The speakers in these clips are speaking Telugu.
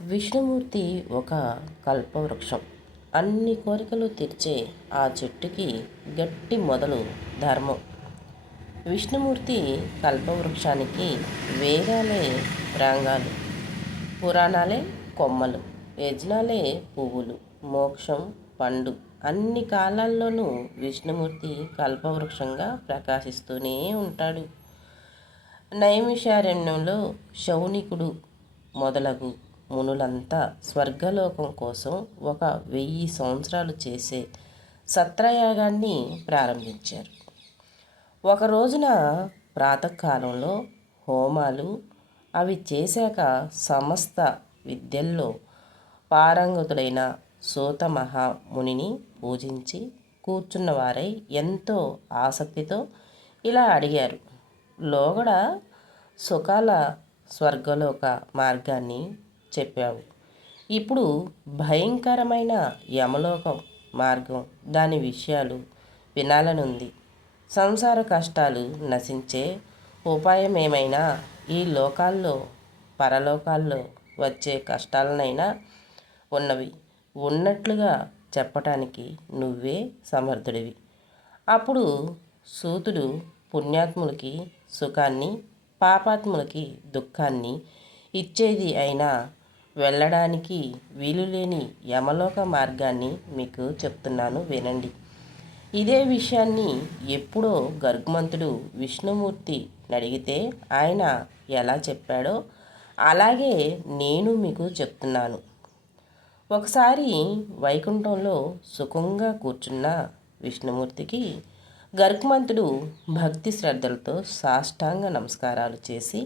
విష్ణుమూర్తి ఒక కల్పవృక్షం. అన్ని కోరికలు తీర్చే ఆ చెట్టుకి గట్టి మొదలు ధర్మం. విష్ణుమూర్తి కల్పవృక్షానికి వేదాలే ప్రాంగాలు, పురాణాలే కొమ్మలు, యజ్ఞాలే పువ్వులు, మోక్షం పండు. అన్ని కాలాల్లోనూ విష్ణుమూర్తి కల్పవృక్షంగా ప్రకాశిస్తూనే ఉంటాడు. నైమిషారణ్యంలో శౌనికుడు మొదలగు మునులంతా స్వర్గలోకం కోసం 1000 సంవత్సరాలు చేసే సత్రయాగాన్ని ప్రారంభించారు. ఒక రోజున ప్రాతకాలంలో హోమాలు అవి చేశాక సమస్త విద్యల్లో పారంగతుడైన సూత మహామునిని పూజించి కూర్చున్నవారై ఎంతో ఆసక్తితో ఇలా అడిగారు. లోగడ సుఖాల స్వర్గలోక మార్గాన్ని చెప్పావు. ఇప్పుడు భయంకరమైన యమలోక మార్గం, దాని విషయాలు వినాలనుంది. సంసార కష్టాలు నశించే ఉపాయం ఏమైనా, ఈ లోకాల్లో పరలోకాల్లో వచ్చే కష్టాలనైనా ఉన్నవి ఉన్నట్లుగా చెప్పటానికి నువ్వే సమర్థుడివి. అప్పుడు సూతుడు పుణ్యాత్ములకి సుఖాన్ని, పాపాత్ములకి దుఃఖాన్ని ఇచ్చేది అయినా వెళ్ళడానికి వీలులేని యమలోక మార్గాన్ని మీకు చెప్తున్నాను వినండి. ఇదే విషయాన్ని ఎప్పుడో గర్గమంతుడు విష్ణుమూర్తి అడిగితే ఆయన ఎలా చెప్పాడో అలాగే నేను మీకు చెప్తున్నాను. ఒకసారి వైకుంఠంలో సుఖంగా కూర్చున్న విష్ణుమూర్తికి గర్గమంతుడు భక్తి శ్రద్ధలతో సాష్టాంగ నమస్కారాలు చేసి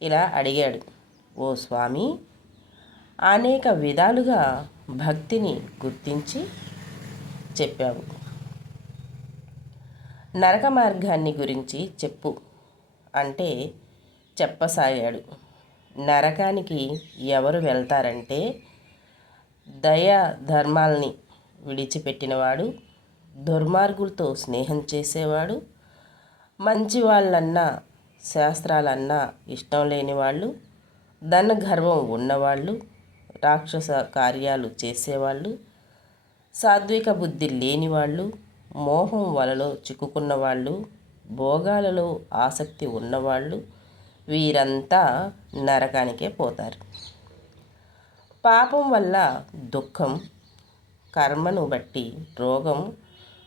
ఇలా అడిగాడు. ఓ స్వామి, అనేక విధాలుగా భక్తిని గుర్తించి చెప్పావు. నరక మార్గాన్ని గురించి చెప్పు అంటే చెప్పసాగాడు. నరకానికి ఎవరు వెళ్తారంటే దయా ధర్మాల్ని విడిచిపెట్టినవాడు, దుర్మార్గులతో స్నేహం చేసేవాడు, మంచి వాళ్ళన్నా శాస్త్రాలన్నా ఇష్టం లేని వాళ్ళు, ధన గర్వం ఉన్నవాళ్ళు, రాక్షస కార్యాలు చేసేవాళ్ళు, సాత్విక బుద్ధి లేనివాళ్ళు, మోహం వలలో చిక్కుకున్నవాళ్ళు, భోగాలలో ఆసక్తి ఉన్నవాళ్ళు, వీరంతా నరకానికే పోతారు. పాపం వల్ల దుఃఖం, కర్మను బట్టి రోగం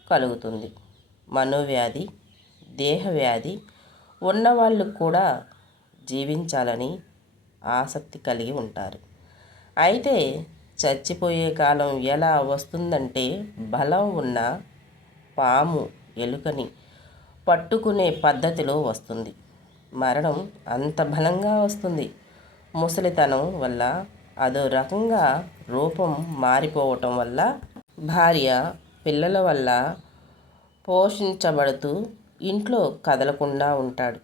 కలుగుతుంది. మనోవ్యాధి, దేహవ్యాధి ఉన్నవాళ్ళు కూడా జీవించాలని ఆసక్తి కలిగి ఉంటారు. అయితే చచ్చిపోయే కాలం ఎలా వస్తుందంటే బలం ఉన్న పాము ఎలుకని పట్టుకునే పద్ధతిలో వస్తుంది. మరణం అంత బలంగా వస్తుంది. ముసలితనం వల్ల అదో రకంగా రూపం మారిపోవటం వల్ల, భార్య పిల్లల వల్ల పోషించబడుతూ ఇంట్లో కదలకుండా ఉంటాడు.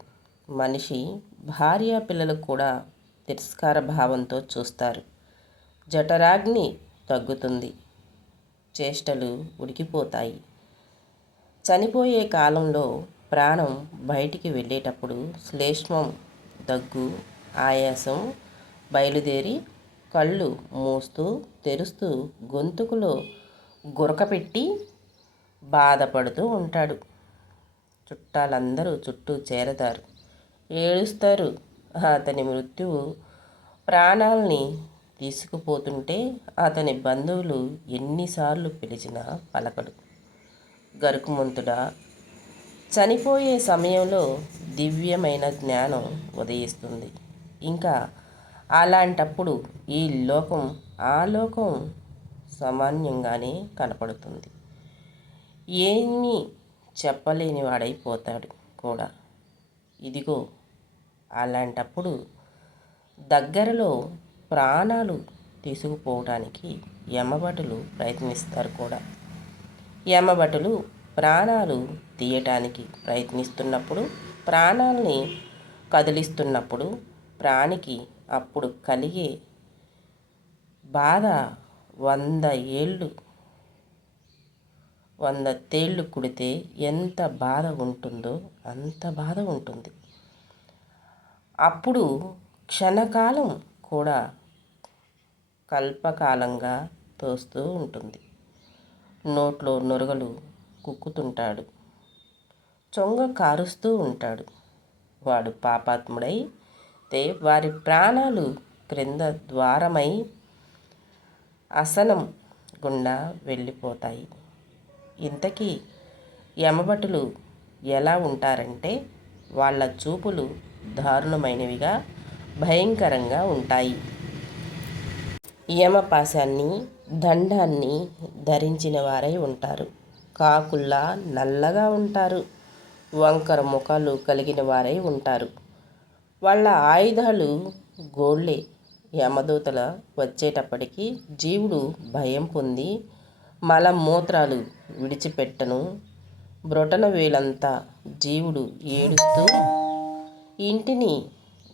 మనిషి భార్య పిల్లలు కూడా తిరస్కార భావంతో చూస్తారు. జఠరాగ్ని తగ్గుతుంది. చేష్టలు ఉడికిపోతాయి. చనిపోయే కాలంలో ప్రాణం బయటికి వెళ్ళేటప్పుడు శ్లేష్మం, దగ్గు, ఆయాసం బయలుదేరి కళ్ళు మూస్తూ తెరుస్తూ గొంతుకులో గురకపెట్టి బాధపడుతూ ఉంటాడు. చుట్టాలందరూ చుట్టూ చేరతారు, ఏడుస్తారు. అతని మృత్యువు ప్రాణాల్ని తీసుకుపోతుంటే అతని బంధువులు ఎన్నిసార్లు పిలిచినా పలకడు. గరుకుమంతుడా, చనిపోయే సమయంలో దివ్యమైన జ్ఞానం ఉదయిస్తుంది. ఇంకా అలాంటప్పుడు ఈ లోకం ఆ లోకం సామాన్యంగానే కనపడుతుంది. ఏమీ చెప్పలేని వాడైపోతాడు కూడా. ఇదిగో అలాంటప్పుడు దగ్గరలో ప్రాణాలు తీసుకుపోవడానికి యమభటులు ప్రయత్నిస్తారు కూడా. యమభటులు ప్రాణాలు తీయటానికి ప్రయత్నిస్తున్నప్పుడు, ప్రాణాలని కదిలిస్తున్నప్పుడు ప్రాణికి అప్పుడు కలిగే బాధ 100 తేళ్ళు కుడితే ఎంత బాధ ఉంటుందో అంత బాధ ఉంటుంది. అప్పుడు క్షణకాలం కూడా కల్పకాలంగా తోస్తూ ఉంటుంది. నోట్లో నురగలు కుక్కుతుంటాడు. చొంగ కారుస్తూ ఉంటాడు. వాడు పాపాత్ముడైతే వారి ప్రాణాలు క్రింద ద్వారమై అసనం గుండా వెళ్ళిపోతాయి. ఇంతకీ యమభటులు ఎలా ఉంటారంటే వాళ్ళ చూపులు దారుణమైనవిగా, భయంకరంగా ఉంటాయి. యమపాశాన్ని, దండాన్ని ధరించిన వారై ఉంటారు. కాకుల్లా నల్లగా ఉంటారు. వంకర ముఖాలు కలిగిన వారై ఉంటారు. వాళ్ళ ఆయుధాలు గోళ్ళే. యమదూతల వచ్చేటప్పటికి జీవుడు భయం పొంది మలమూత్రాలు విడిచిపెట్టను బ్రొటన వేలంతా జీవుడు ఏడుస్తూ ఇంటిని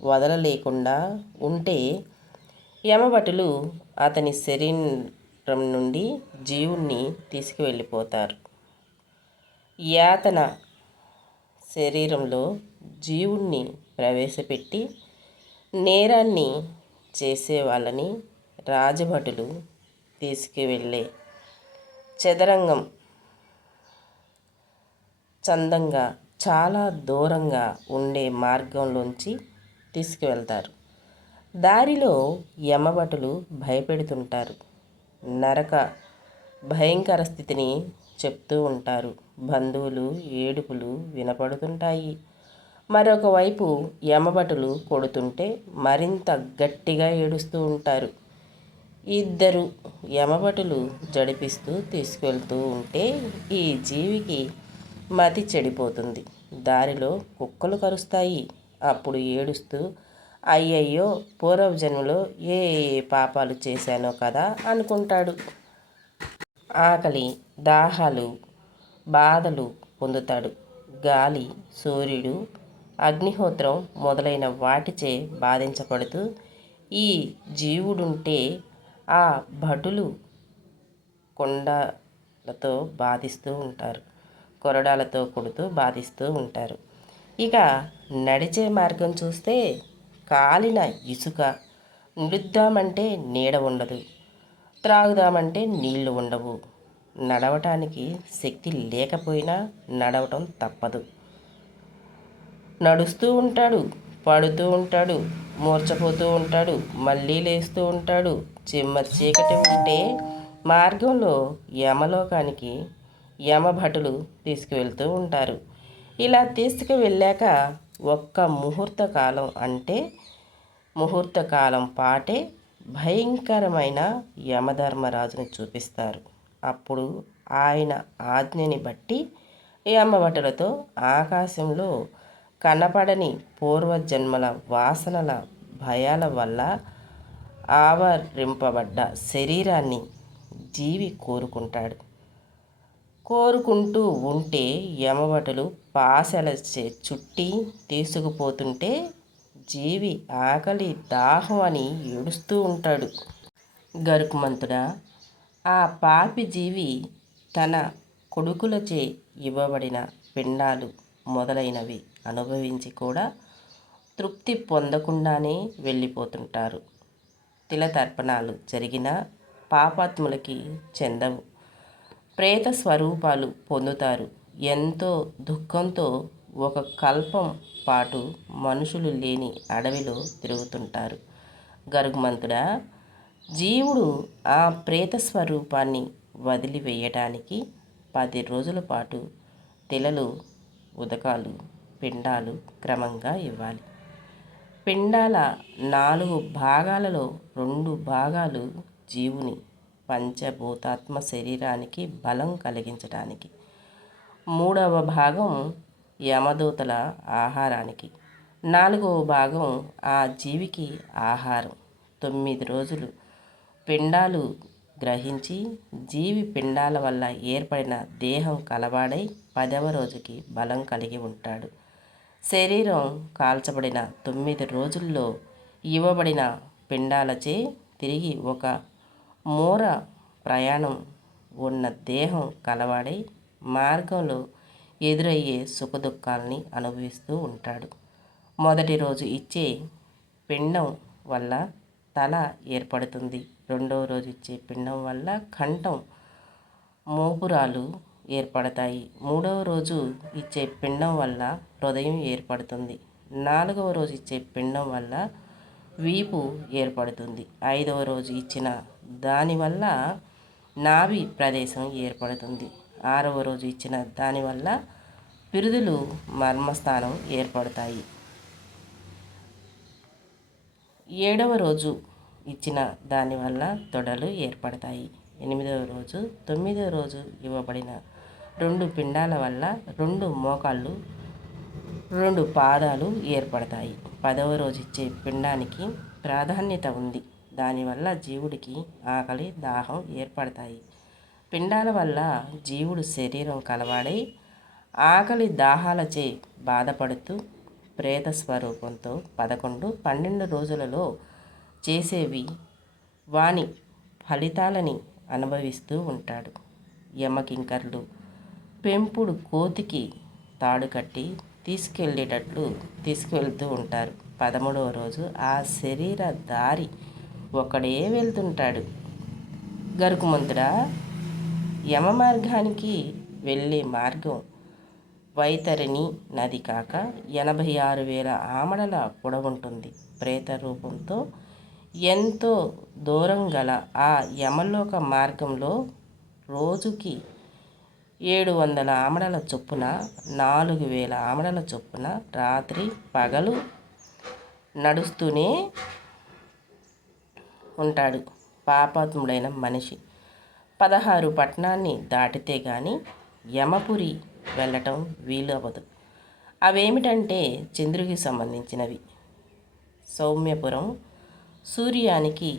వదలలేకుండా ఉంటే యమభటులు అతని శరీరం నుండి జీవుణ్ణి తీసుకువెళ్ళిపోతారు. యాతన శరీరంలో జీవుణ్ణి ప్రవేశపెట్టి నేరాన్ని చేసే వాళ్ళని రాజభటులు తీసుకువెళ్ళే చదరంగం చందంగా చాలా దూరంగా ఉండే మార్గంలోంచి తీసుకువెళ్తారు. దారిలో యమభటులు భయపెడుతుంటారు. నరక భయంకర స్థితిని చెప్తూ ఉంటారు. బంధువులు ఏడుపులు వినపడుతుంటాయి. మరొక వైపు యమభటులు కొడుతుంటే మరింత గట్టిగా ఏడుస్తూ ఉంటారు. ఇద్దరు యమభటులు జడిపిస్తూ తీసుకెళ్తూ ఉంటే ఈ జీవికి మతి చెడిపోతుంది. దారిలో కుక్కలు కరుస్తాయి. అప్పుడు ఏడుస్తూ అయ్యయ్యో పూర్వజన్మలో ఏ పాపాలు చేశానో కదా అనుకుంటాడు. ఆకలి, దాహాలు, బాధలు పొందుతాడు. గాలి, సూర్యుడు, అగ్నిహోత్రం మొదలైన వాటిచే బాధించబడుతూ ఈ జీవుడుంటే ఆ భటులు కొండలతో బాధిస్తూ ఉంటారు. కొరడాలతో కొడుతూ బాధిస్తూ ఉంటారు. ఇక నడిచే మార్గం చూస్తే కాలిన ఇసుక, నిలుద్దామంటే నీడ ఉండదు, త్రాగుదామంటే నీళ్లు ఉండవు. నడవటానికి శక్తి లేకపోయినా నడవటం తప్పదు. నడుస్తూ ఉంటాడు, పడుతూ ఉంటాడు, మూర్చపోతూ ఉంటాడు, మళ్ళీ లేస్తూ ఉంటాడు. చిమ్మ చీకటి ఉంటే మార్గంలో యమలోకానికి యమభటులు తీసుకువెళ్తూ ఉంటారు. ఇలా తీసుకువెళ్ళాక ఒక్క ముహూర్తకాలం అంటే ముహూర్తకాలం పాటే భయంకరమైన యమధర్మరాజుని చూపిస్తారు. అప్పుడు ఆయన ఆజ్ఞని బట్టి యమభటులతో ఆకాశంలో కనపడని పూర్వజన్మల వాసనల భయాల వల్ల ఆవరింపబడ్డ శరీరాన్ని జీవి కోరుకుంటాడు. కోరుకుంటూ ఉంటే యమభటులు పాశలచే చుట్టి తీసుకుపోతుంటే జీవి ఆకలి, దాహం అని ఏడుస్తూ ఉంటాడు. గరుకుమంతుడా, ఆ పాపి జీవి తన కొడుకులచే ఇవ్వబడిన పిండాలు మొదలైనవి అనుభవించి కూడా తృప్తి పొందకుండానే వెళ్ళిపోతుంటారు. తిలతర్పణాలు జరిగిన పాపాత్ములకి చెందవు. ప్రేత స్వరూపాలు పొందుతారు. ఎంతో దుఃఖంతో ఒక కల్పం పాటు మనుషులు లేని అడవిలో తిరుగుతుంటారు. గరుగ్మంతుడా, జీవుడు ఆ ప్రేత స్వరూపాన్ని వదిలివేయటానికి 10 రోజుల పాటు తిలలు, ఉదకాలు, పిండాలు క్రమంగా ఇవ్వాలి. పిండాల 4 భాగాలలో 2 భాగాలు జీవుని పంచభూతాత్మ శరీరానికి బలం కలిగించడానికి, 3వ భాగం యమదూతల ఆహారానికి, 4వ భాగం ఆ జీవికి ఆహారం. 9 రోజులు పిండాలు గ్రహించి జీవి పిండాల వల్ల ఏర్పడిన దేహం కలవాడై 10వ రోజుకి బలం కలిగి ఉంటాడు. శరీరం కాల్చబడిన 9 రోజుల్లో ఇవ్వబడిన పిండాలచే తిరిగి ఒక మూర ప్రయాణం ఉన్న దేహం కలవాడై మార్గంలో ఎదురయ్యే సుఖదుఖాలని అనుభవిస్తూ ఉంటాడు. మొదటి రోజు ఇచ్చే పిండం వల్ల తల ఏర్పడుతుంది. రెండవ రోజు ఇచ్చే పిండం వల్ల కంఠం, మోపురాలు ఏర్పడతాయి. మూడవ రోజు ఇచ్చే పిండం వల్ల హృదయం ఏర్పడుతుంది. నాలుగవ రోజు ఇచ్చే పిండం వల్ల వీపు ఏర్పడుతుంది. ఐదవ రోజు ఇచ్చిన దానివల్ల నాభి ప్రదేశం ఏర్పడుతుంది. ఆరవ రోజు ఇచ్చిన దానివల్ల పిరుదులు మర్మస్థానం ఏర్పడతాయి. ఏడవ రోజు ఇచ్చిన దానివల్ల తొడలు ఏర్పడతాయి. ఎనిమిదవ రోజు, తొమ్మిదవ రోజు ఇవ్వబడిన 2 పిండాల వల్ల 2 మోకాళ్ళు, 2 పాదాలు ఏర్పడతాయి. 10వ రోజు ఇచ్చే పిండానికి ప్రాధాన్యత ఉంది. దానివల్ల జీవుడికి ఆకలి, దాహం ఏర్పడతాయి. పిండాల వల్ల జీవుడు శరీరం కలవాడై ఆకలి దాహాలచే బాధపడుతూ ప్రేత స్వరూపంతో 11, 12 రోజులలో చేసేవి వాని ఫలితాలని అనుభవిస్తూ ఉంటాడు. యమకింకర్లు పెంపుడు కోతికి తాడు కట్టి తీసుకువెళ్తూ ఉంటారు. 13వ రోజు ఆ శరీర దారి ఒకడే వెళ్తుంటాడు. గరుకుమంతుడా, యమ మార్గానికి వెళ్ళే మార్గం వైతరిణి నది కాక 86,000 ఆమడల పొడవుంటుంది. ప్రేత రూపంతో ఎంతో దూరం గల ఆ యమలోక మార్గంలో రోజుకి 700 ఆమడల చొప్పున, 4,000 ఆమడల చొప్పున రాత్రి పగలు నడుస్తూనే ఉంటాడు పాపాత్ముడైన మనిషి. 16 పట్టణాన్ని దాటితే గాని యమపురి వెళ్ళటం వీలు అవ్వదు. అవేమిటంటే చంద్రుడికి సంబంధించినవి సౌమ్యపురం, సూర్యానికి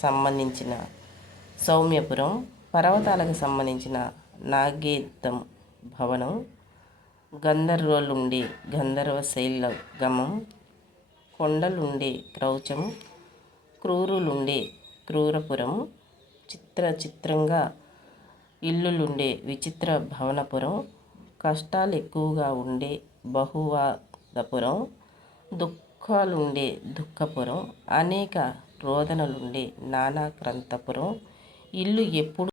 సంబంధించిన సౌమ్యపురం, పర్వతాలకు సంబంధించిన నాగేద్దం భవనం, గంధర్వులుండే గంధర్వ శైలగమం, కొండలుండే క్రౌచం, క్రూరులుండే క్రూరపురం, చిత్రంగా ఇల్లులుండే విచిత్ర భవనపురం, కష్టాలు ఎక్కువగా ఉండే బహువాదపురం, దుఃఖాలుండే దుఃఖపురం, అనేక రోదనలుండే నానాక్రాంతపురం, ఇల్లు ఎప్పుడు